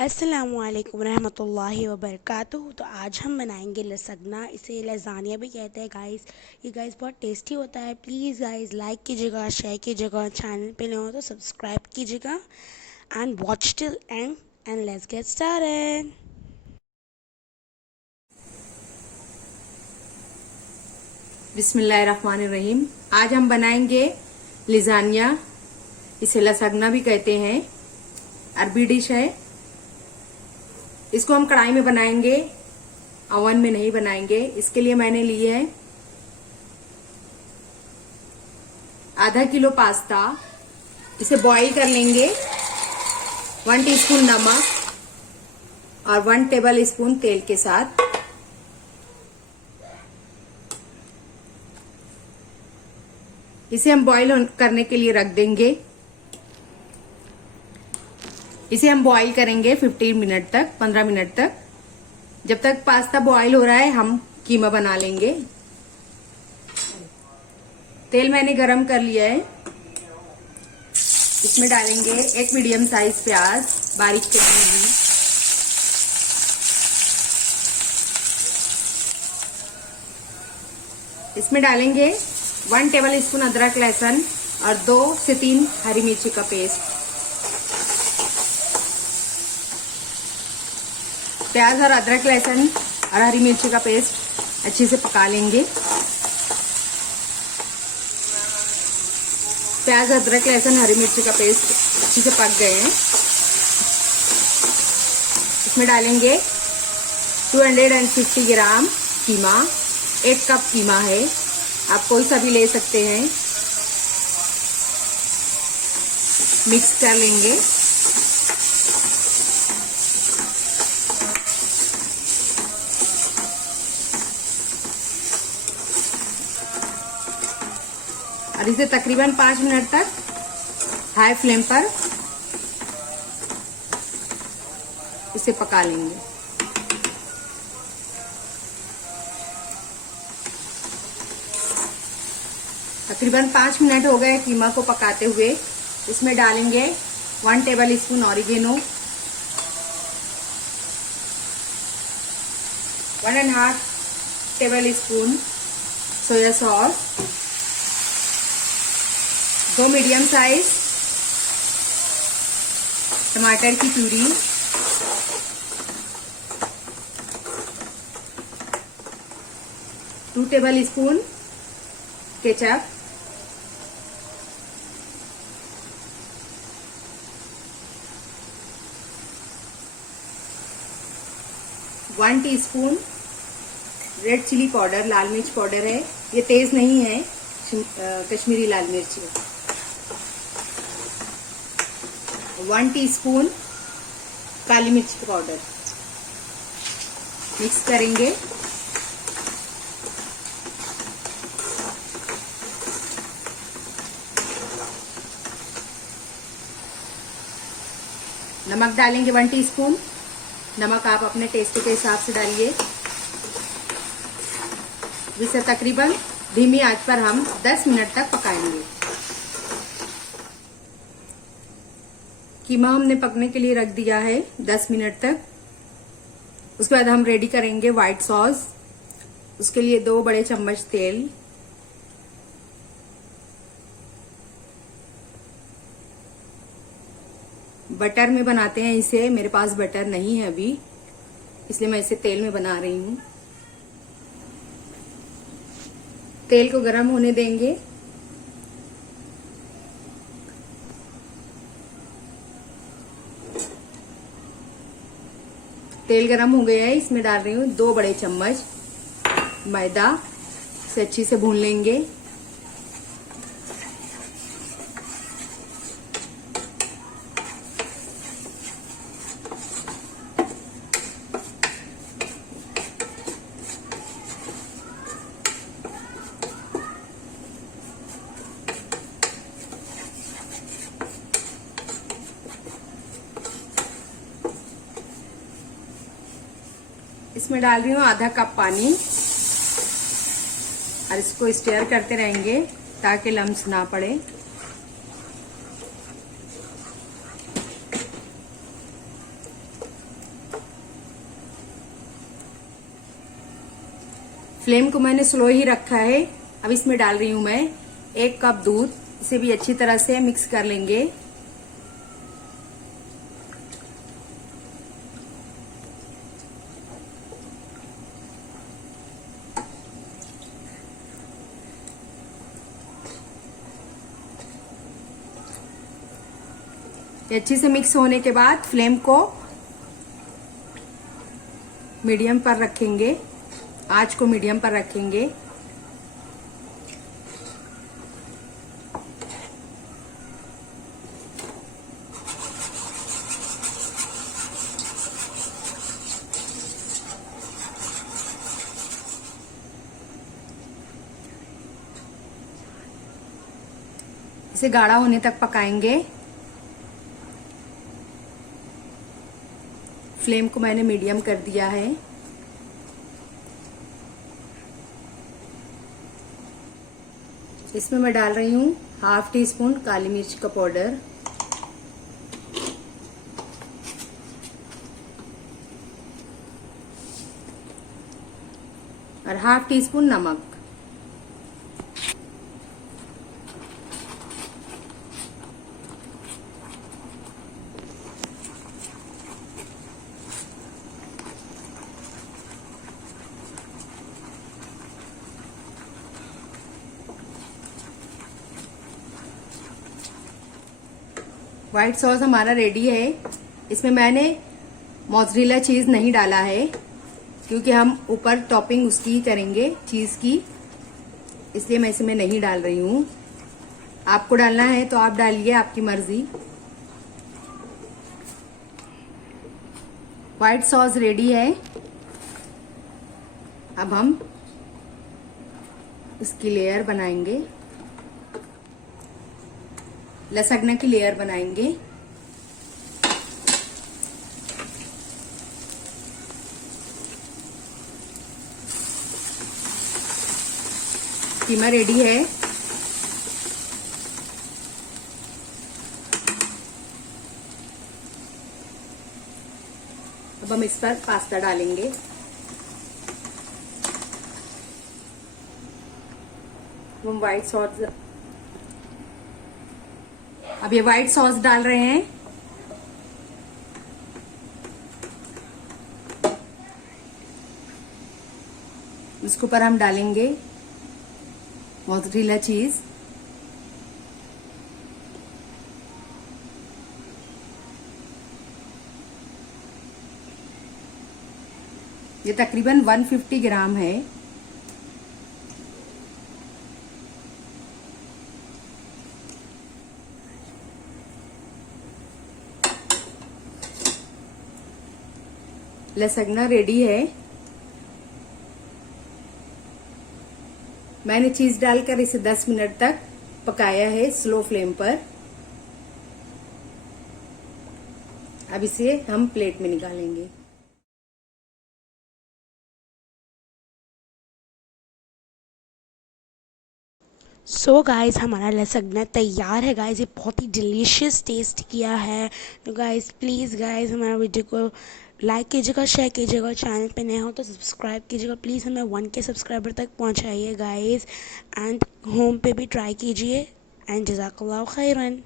अस्सलामुअलैकुम रहमतुल्लाहि व बरकातुहू। तो आज हम बनाएंगे लसगना, इसे लजानिया भी कहते हैं गाइस। ये गाइस बहुत टेस्टी होता है। प्लीज़ गाइस लाइक कीजिएगा, शेयर कीजिएगा, चैनल पे नए हो तो सब्सक्राइब कीजिएगा and watch till and let's get started. बिस्मिल्लाहिर्रहमानिर्रहीम। आज हम बनाएंगे लिजानिया, इसे लसगना भी कहते हैं। अरबी डिश है। इसको हम कढ़ाई में बनाएंगे, ओवन में नहीं बनाएंगे। इसके लिए मैंने लिए है आधा किलो पास्ता। इसे बॉईल कर लेंगे। 1 टीस्पून नमक और 1 टेबल स्पून तेल के साथ। इसे हम बॉईल करने के लिए रख देंगे। इसे हम बॉईल करेंगे 15 मिनट तक, 15 मिनट तक। जब तक पास्ता बॉईल हो रहा है हम कीमा बना लेंगे। तेल मैंने गरम कर लिया है। इसमें डालेंगे 1 मीडियम साइज प्याज बारीक कटी हुई। इसमें डालेंगे 1 टेबल स्पून अदरक लहसुन और 2 से 3 हरी मिर्ची का पेस्ट। प्याज और अदरक लहसुन और हरी मिर्ची का पेस्ट अच्छे से पका लेंगे। प्याज, अदरक लहसुन, हरी मिर्ची का पेस्ट अच्छे से पक गए हैं। इसमें डालेंगे 250 ग्राम कीमा। 1 कप कीमा है, आप कोई सा भी ले सकते हैं। मिक्स कर लेंगे। और इसे तकरीबन 5 मिनट तक हाई फ्लेम पर इसे पका लेंगे। तकरीबन 5 मिनट हो गए कीमा को पकाते हुए। इसमें डालेंगे 1 tablespoon oregano, 1.5 tablespoon soya sauce, 2 medium size टमाटर की puree, 2 tablespoon ketchup, one teaspoon red chilli powder, लाल मिर्च पाउडर है। ये तेज नहीं है, कश्मीरी लाल मिर्च है। 1 टीस्पून काली मिर्च पाउडर। मिक्स करेंगे। नमक डालेंगे 1 टीस्पून। नमक आप अपने टेस्ट के हिसाब से डालिए। इसे तकरीबन धीमी आंच पर हम 10 मिनट तक पकाएंगे। कीमा हमने पकने के लिए रख दिया है 10 मिनट तक। उसके बाद हम रेडी करेंगे व्हाइट सॉस। उसके लिए 2 बड़े चम्मच तेल, बटर में बनाते हैं इसे। मेरे पास बटर नहीं है अभी, इसलिए मैं इसे तेल में बना रही हूँ। तेल को गर्म होने देंगे। तेल गरम हो गया है। इसमें डाल रही हूँ 2 बड़े चम्मच मैदा। इसे अच्छी से भून लेंगे। इसमें डाल रही हूँ आधा कप पानी और इसको स्टीयर करते रहेंगे ताकि लम्स ना पड़े। फ्लेम को मैंने स्लो ही रखा है। अब इसमें डाल रही हूं मैं 1 कप दूध। इसे भी अच्छी तरह से मिक्स कर लेंगे। ये अच्छे से मिक्स होने के बाद फ्लेम को मीडियम पर रखेंगे, आंच को मीडियम पर रखेंगे। इसे गाढ़ा होने तक पकाएंगे। फ्लेम को मैंने मीडियम कर दिया है। इसमें मैं डाल रही हूँ 1/2 टीस्पून काली मिर्च का पाउडर, और 1/2 टीस्पून नमक। व्हाइट सॉस हमारा रेडी है। इसमें मैंने मोज़रेला चीज नहीं डाला है क्योंकि हम ऊपर टॉपिंग उसकी ही करेंगे चीज की, इसलिए मैं इसमें नहीं डाल रही हूँ। आपको डालना है तो आप डालिए, आपकी मर्जी। व्हाइट सॉस रेडी है। अब हम इसकी लेयर बनाएंगे, लसगना की लेयर बनाएंगे। कीमा रेडी है। अब हम इस पर पास्ता डालेंगे। हम व्हाइट सॉस, अब ये व्हाइट सॉस डाल रहे हैं। इसके ऊपर हम डालेंगे मोज़रेला चीज। ये तकरीबन 150 ग्राम है। लसगना रेडी है। मैंने चीज डालकर इसे 10 मिनट तक पकाया है स्लो फ्लेम पर। अब इसे हम प्लेट में निकालेंगे। सो गाइस हमारा लसगना तैयार है गाइस। ये बहुत ही डिलीशियस टेस्ट किया है। तो गाइस प्लीज़ गाइस हमारा वीडियो को लाइक कीजिएगा, शेयर कीजिएगा, चैनल पे नए हो तो सब्सक्राइब कीजिएगा। प्लीज़ हमें 1K सब्सक्राइबर तक पहुंचाइए गाइस। एंड होम पे भी ट्राई कीजिए। एंड जज़ाकल्लाहु खैरन।